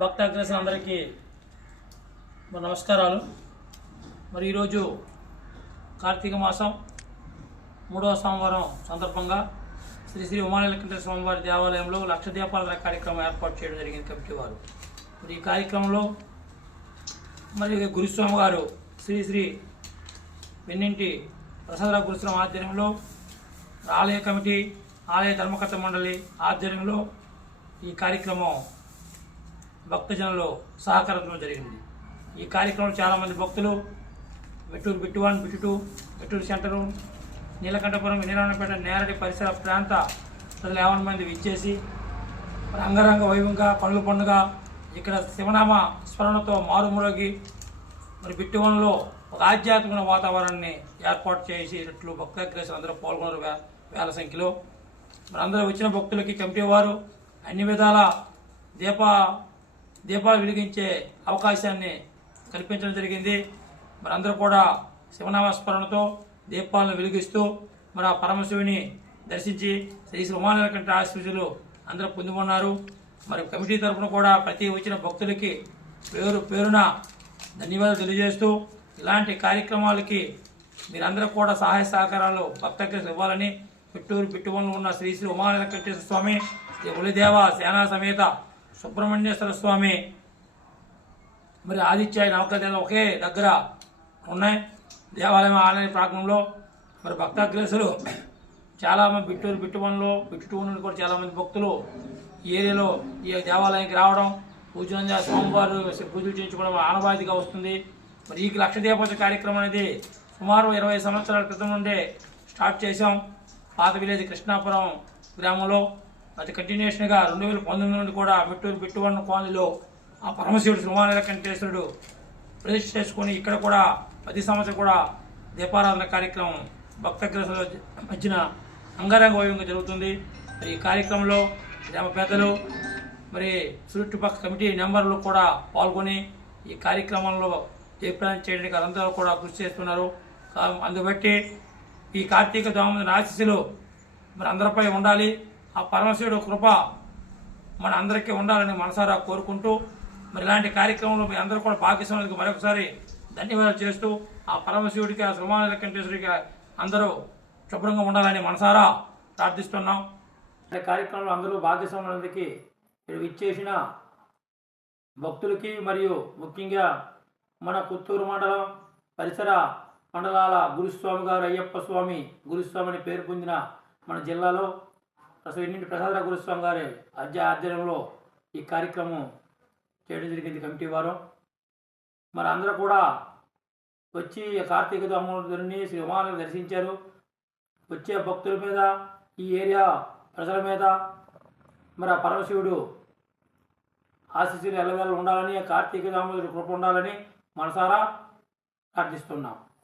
భక్త అందరికీ నమస్కారాలు. మరి ఈరోజు కార్తీక మాసం మూడవ సోమవారం సందర్భంగా శ్రీ శ్రీ ఉమానలకంఠ స్వామివారి దేవాలయంలో లక్ష దీపాల కార్యక్రమం ఏర్పాటు చేయడం జరిగింది కమిటీ వారు. మరి ఈ కార్యక్రమంలో మరి గురుస్వామి గారు శ్రీ శ్రీ వెన్నింటి ప్రసాదరావు గురుస్వామి ఆధ్వర్యంలో ఆలయ కమిటీ ఆలయ ధర్మకర్త మండలి ఆధ్వర్యంలో ఈ కార్యక్రమం భక్తజనులు సహకరించడం జరిగింది. ఈ కార్యక్రమం చాలామంది భక్తులు Metturu bit one bit two Metturu centre Neelakantapuram Neelavanapeta Neradi పరిసర ప్రాంత ప్రజలు యావన్ మంది విచ్చేసి రంగరంగ వైభవంగా పనులు పండుగ ఇక్కడ శివనామ స్మరణతో మారుమూలగి మరి బిట్టు వన్లో ఒక ఆధ్యాత్మిక వాతావరణాన్ని ఏర్పాటు చేసేటట్లు భక్తాగ్రేసులు అందరూ పాల్గొన్నారు వే- వేల సంఖ్యలో. మరి అందరూ వచ్చిన భక్తులకి కమిటీ వారు అన్ని విధాల దీప దీపాలు వెలిగించే అవకాశాన్ని కల్పించడం జరిగింది. మరి అందరూ కూడా శివనామస్మరణతో దీపాలను వెలిగిస్తూ మరి ఆ పరమశివుని దర్శించి శ్రీ శ్రీ ఉమానకంఠ ఆశీస్సులు అందరూ పొందుకున్నారు. మరి కమిటీ తరఫున కూడా ప్రతి వచ్చిన భక్తులకి పేరు పేరున ధన్యవాదాలు తెలియజేస్తూ ఇలాంటి కార్యక్రమాలకి మీరందరూ కూడా సహాయ సహకారాలు భక్తకి ఇవ్వాలని పిట్టూరు పిట్టువన్లో ఉన్న శ్రీ శ్రీ ఉమానకంఠేశ్వర స్వామి శ్రీ ఉలిదేవ సేనా సమేత సుబ్రహ్మణ్యేశ్వర స్వామి మరి ఆదిత్య నవకథలు ఒకే దగ్గర ఉన్నాయి. దేవాలయం ఆలయ ప్రాంగణంలో. మరి భక్తాగ్రేసులు చాలామంది బిట్టూరు బిట్టువన్లో బిట్టు టూ నుండి కూడా చాలామంది భక్తులు ఈ ఏరియాలో ఈ దేవాలయానికి రావడం పూజలు స్వామివారు పూజలు చేయించుకోవడం ఆనవాయితీగా వస్తుంది. మరి ఈ లక్ష దీపోత్సవ కార్యక్రమం అనేది సుమారు ఇరవై సంవత్సరాల క్రితం నుండే స్టార్ట్ చేశాం. పాత విలేజ్ కృష్ణాపురం గ్రామంలో. అది కంటిన్యూషన్గా రెండు వేల పంతొమ్మిది నుండి కూడా మెట్టూరు బిట్టువన్న కాలనీలో ఆ పరమశివుడు శ్రీమానల కంటేశ్వరుడు ప్రతిష్ఠ చేసుకొని ఇక్కడ కూడా ప్రతి సంవత్సరం కూడా దీపారాధన కార్యక్రమం భక్తగ్రస్తుల మధ్యన అంగరంగ వైభవంగా జరుగుతుంది. మరి ఈ కార్యక్రమంలో గ్రామ పెద్దలు మరి చుట్టుపక్కల కమిటీ మెంబర్లు కూడా పాల్గొని ఈ కార్యక్రమంలో జయప్రదం చేయడానికి అందరూ కూడా కృషి చేస్తున్నారు. అందుబట్టి ఈ కార్తీక దామోదర ఆశీస్సులు మరి అందరిపై ఉండాలి. ఆ పరమశివుడు కృప మన అందరికీ ఉండాలని మనసారా కోరుకుంటూ మరి ఇలాంటి కార్యక్రమంలో మీ అందరూ కూడా భాగ్యస్వామికి మరొకసారి ధన్యవాదాలు చేస్తూ ఆ పరమశివుడికి ఆ శ్రమాన వెంకటేశ్వరికి అందరూ శుభ్రంగా ఉండాలని మనసారా ప్రార్థిస్తున్నాం. ఈ కార్యక్రమంలో అందరూ భాగస్వామి ఇక్కడ విచ్చేసిన భక్తులకి మరియు ముఖ్యంగా మన పుత్తూరు మండలం పరిసర మండలాల గురుస్వామి గారు అయ్యప్ప స్వామి గురుస్వామి అని పేరు పొందిన మన జిల్లాలో అసలు ఎన్నింటి ప్రసాద గురుస్వామి గారి అధ్య ఆధ్వర్యంలో ఈ కార్యక్రమం చేయడం జరిగింది కమిటీ వారు. మరి అందరూ కూడా వచ్చి కార్తీక దామోదరుని శ్రీ ఉమాలను దర్శించారు. వచ్చే భక్తుల మీద ఈ ఏరియా ప్రజల మీద మరి ఆ పరమశివుడు ఆశీస్సులు ఎల్లవేళ ఉండాలని కార్తీక దామోదరుడు కృప ఉండాలని మనసారా ప్రార్థిస్తున్నాం.